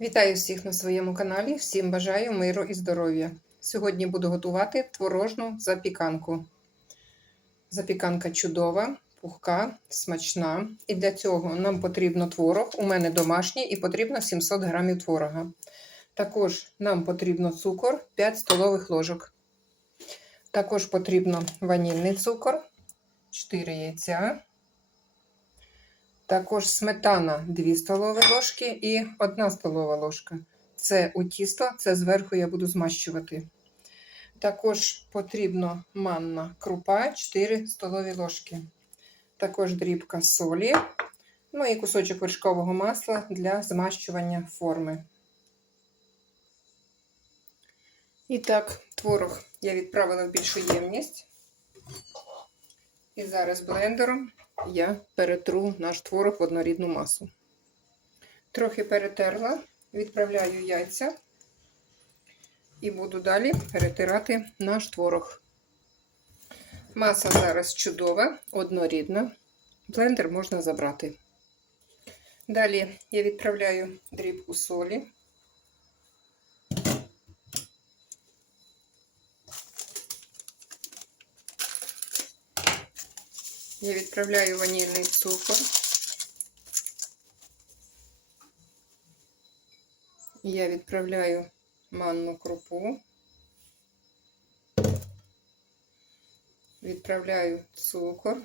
Вітаю всіх на своєму каналі. Всім бажаю миру і здоров'я. Сьогодні буду готувати творожну запіканку. Запіканка чудова, пухка, смачна. І для цього нам потрібно творог. У мене домашній і потрібно 700 грамів творога. Також нам потрібно цукор 5 столових ложок. Також потрібно ванільний цукор, 4 яйця. Також сметана 2 столові ложки і 1 столова ложка. Це у тісто, це зверху я буду змащувати. Також потрібно манна крупа 4 столові ложки. Також дрібка солі, ну і кусочок вершкового масла для змащування форми. І так, творог я відправила в більшу ємність. І зараз блендером я перетру наш творог в однорідну масу. Трохи перетерла, відправляю яйця і буду далі перетирати наш творог. Маса зараз чудова, однорідна. Блендер можна забрати. Далі я відправляю дрібку солі. Я відправляю ванільний цукор. Я відправляю манну крупу. Відправляю цукор.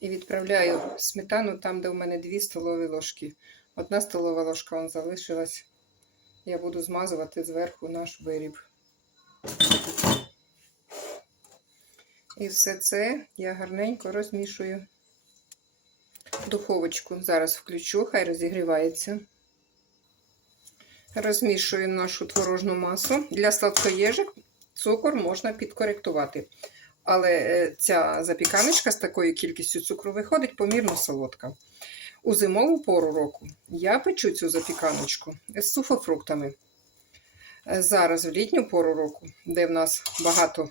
І відправляю сметану там, де у мене 2 столові ложки. Одна столова ложка вон залишилась. Я буду змазувати зверху наш виріб. І все це я гарненько розмішую. Духовочку зараз включу, хай розігрівається. Розмішую нашу творожну масу. Для сладкоєжик цукор можна підкоректувати. Але ця запіканочка з такою кількістю цукру виходить помірно солодка. У зимову пору року я печу цю запіканочку з суфофруктами. Зараз в літню пору року, де в нас багато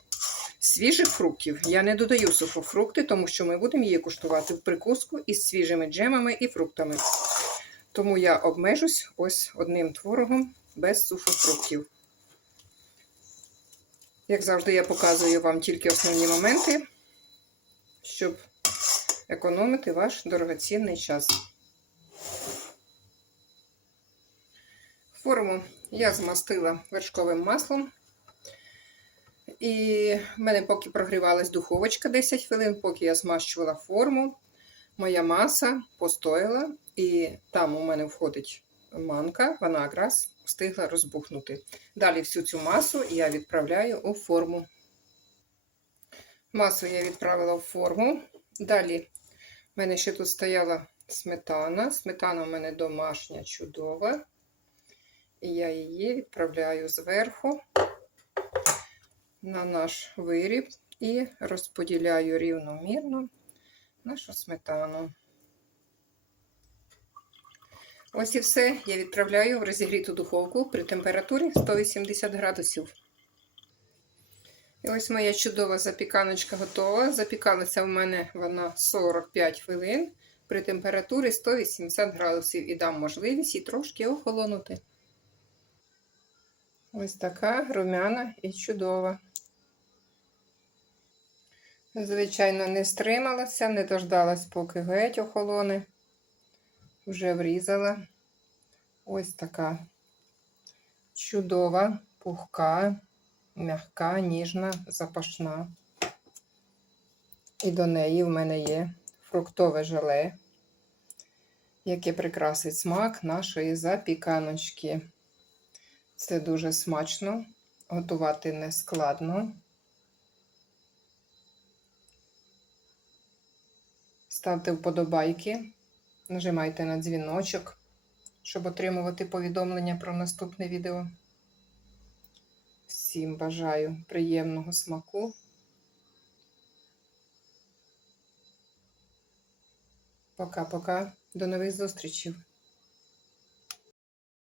свіжих фруктів, я не додаю сухофрукти, тому що ми будемо її куштувати в прикуску із свіжими джемами і фруктами. Тому я обмежусь ось одним творогом без сухофруктів. Як завжди, я показую вам тільки основні моменти, щоб економити ваш дорогоцінний час. Форму я змастила вершковим маслом. І в мене поки прогрівалась духовочка 10 хвилин, поки я змащувала форму, моя маса постояла, і там у мене входить манка, вона якраз встигла розбухнути. Далі всю цю масу я відправляю у форму. Масу я відправила в форму. Далі в мене ще тут стояла сметана. Сметана у мене домашня, чудова. І я її відправляю зверху на наш виріб і розподіляю рівномірно нашу сметану. Ось і все я відправляю в розігріту духовку при температурі 180 градусів. І ось моя чудова запіканочка готова. Запікалася в мене вона 45 хвилин при температурі 180 градусів і дам можливість її трошки охолонути. Ось така румяна і чудова. Звичайно, не стрималася, не дождалась, поки геть охолоне. Вже врізала. Ось така чудова, пухка, м'яка, ніжна, запашна. І до неї в мене є фруктове желе, яке прикрасить смак нашої запіканочки. Це дуже смачно, готувати не складно. Ставте вподобайки, нажимайте на дзвіночок, щоб отримувати повідомлення про наступне відео. Всім бажаю приємного смаку. Пока-пока. До нових зустрічей!